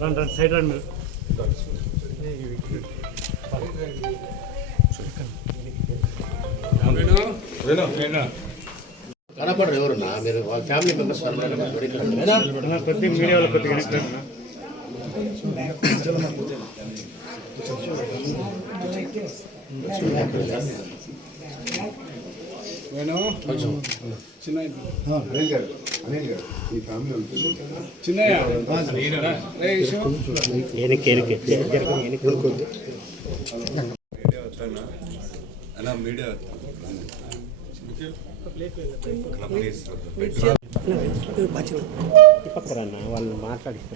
రండి రండి సైడ్ రండి మీరు కనపడరు ఎవరున్నా మీరు వాళ్ళ ఫ్యామిలీ మెంబర్స్ కనపడరు ఇక్కడ అన్న, కొద్దిగా మీడియా వాళ్ళు కొద్దిగా అనిల్ గారు. అనిల్ గారు. ఫ్యామిలీ ఉంటుంది. అలా మీడియా వాళ్ళని మాట్లాడిస్తే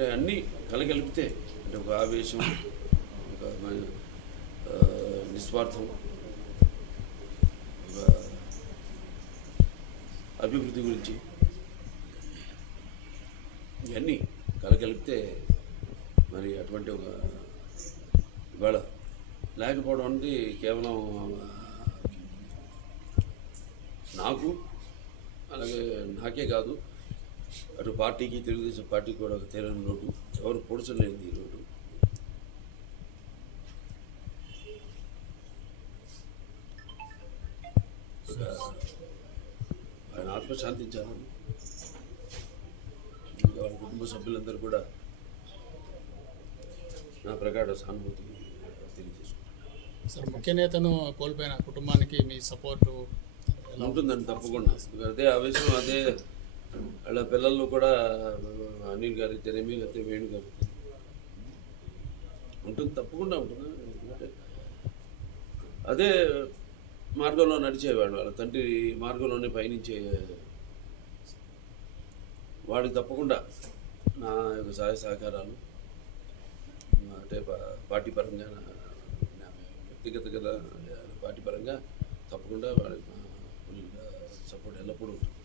అంటే అన్నీ కలగలిపితే అంటే ఒక ఆవేశం ఒక నిస్వార్థం ఒక అభివృద్ధి గురించి ఇవన్నీ కలగలిపితే మరి అటువంటి ఒక ఇవాళ లేకపోవడం అనేది కేవలం నాకు అలాగే నాకే కాదు. అటు పార్టీకి తెలుగుదేశం పార్టీకి కూడా ఒక తీరని లోటు. ఎవరు పొడిచలేనిది ఈ లోటు. ఆయన ఆత్మ శాంతించాలని వాళ్ళ కుటుంబ సభ్యులందరూ కూడా నా ప్రకార సానుభూతి తెలియజేసుకుంటాను సార్ ముఖ్య నేతను కోల్పోయిన కుటుంబానికి మీ సపోర్టు ఉంటుందండి తప్పకుండా. అదే ఆవేశం అదే వాళ్ళ పిల్లలు కూడా అనిల్ గారు తెరమి అయితే వేణు ఉంటుంది. తప్పకుండా ఉంటుంది. ఎందుకంటే అదే మార్గంలో నడిచేవాడు. వాళ్ళ తండ్రి మార్గంలోనే పయనించే వాడికి తప్పకుండా నా యొక్క సహాయ సహకారాలు అంటే పార్టీ పరంగా నా వ్యక్తిగత పార్టీ పరంగా తప్పకుండా వాడి సపోర్ట్ ఎల్లప్పుడూ ఉంటుంది.